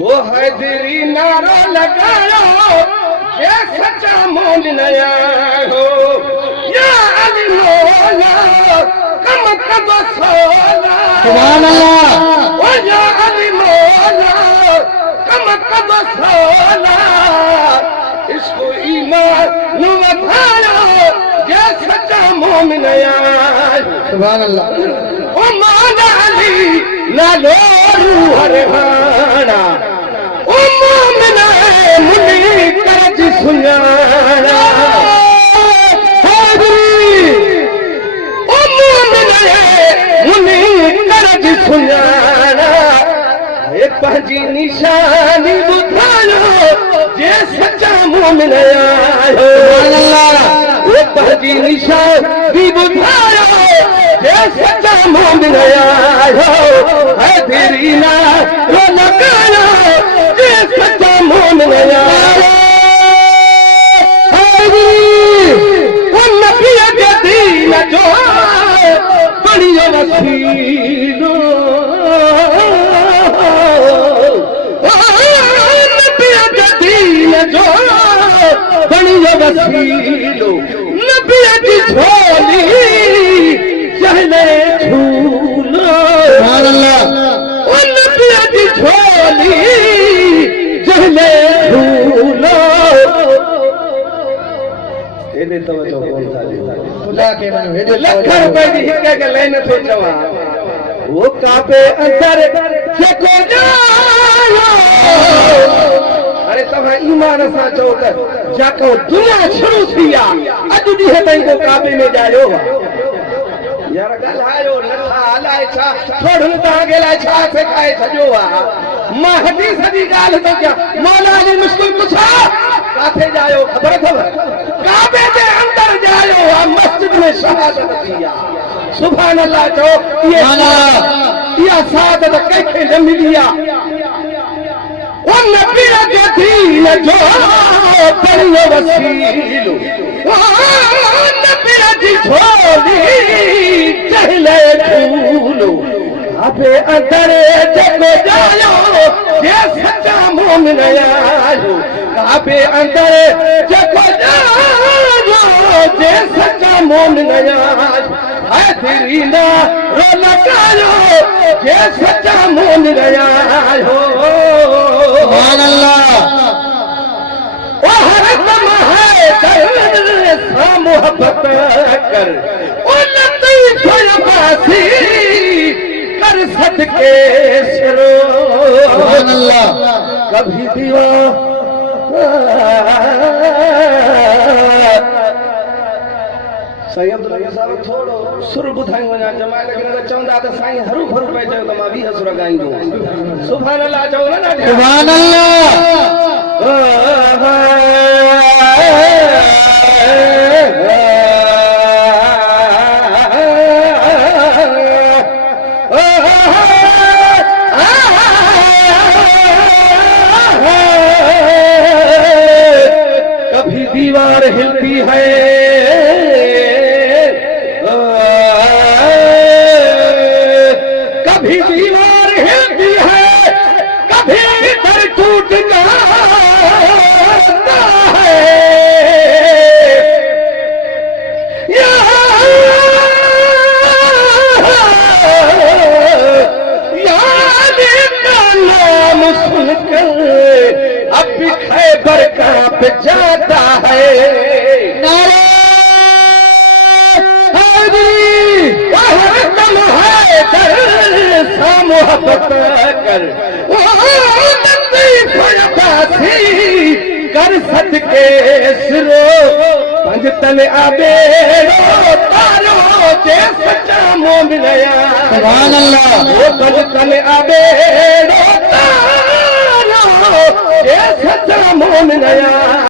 वो हैदरी नारा लगायो ये सच्चा मोमिन हो या अली मौला कम कब सोला सुभान अल्लाह। ओ या अली मौला कम कब सोला इसको ईमान वधायो ये सच्चा मोमिन सुभान अल्लाह। ओ मौला अली नालो रूह रहाना ओ मोमिन मुनी करज सुनाना हैदरी ओ मोमिन मुनी करज सुनाना एक पंहिंजी निशानी ॿुधायो जे सच्चा मोमिन आयो एक पंहिंजी निशानी ॿुधायो जे सच्चा मोमिन आयो हैदरी नारो लगायो जे सच्चा मोमिन आयो हैदरी ओ नबीअ जे दीन जो बणियो वसीलो नबीअ जे दीन जो बणियो वसीलो नबीअ जी झोली चहले झूलो सुभान अल्लाह। ओ नबीअ जी झोली चहले झूलो हेॾे तवजो कोन था ॾियो खुदा के मन हेॾे लख रुपए जी हिक लाइन थो चवां वो काबे अंदर जेको ॼायो अरे तव्हां ईमान सां चओ त जेको दुनिया शुरू थी आहे अॼु ॾींहं ताईं को काबे में ॼायो यार ॻाल्हायो नथा अलाए छा थोड़नि तव्हांखे लाइ छा सेखारे छॾियो आहे मां हदीस जी ॻाल्हि थो कयां मौला जी मुश्किल पुछा काथे ॼायो ख़बर अथव काबे जे अंदर ॼायो आहे मस्जिद में शहादत थी आहे सुभान अल्लाह चओ इहा शहादत कंहिंखे न मिली आहे ओ नबीअ जे दीन जो बणियो वसीलो ओ नबीअ जी झोली चहले झूलो काबे अंदर जेको ॼायो जे सच्चा मोमिन आयो काबे अंदर जेको ॼायो जे सच्चा मोमिन आयो हैदरी नारो लगायो जे सच्चा मोमिन आयो सुभान अल्लाह। ओ हरदम है सा मोहब्बत कर ओ लतीफ अब्बासी कर सदके सरो सुभान अल्लाह। कभी दीवार साईं अब्दुल रहीम साहब थोड़ो सुर ॿुधायूं वञा जमाए लॻे चवंदा त साईं हरू भरू पए चयो त मां 20 सुर ॻाईंदो सुभान अल्लाह चओ न सुभान अल्लाह। कभी दीवार हिलती है कभी दीवार हिलती है कभी दर टूट जाता है यानी का नाम सुनकर अब भी खैबर कांप जाता है नारे मोहब्बत कर कर सदके सिरो पंज तन आबेड़ो तारो जे सच्चा मोमिन सुभान अल्लाह। वो पंज तन आबेड़ो तारो जे सच्चा मोमिन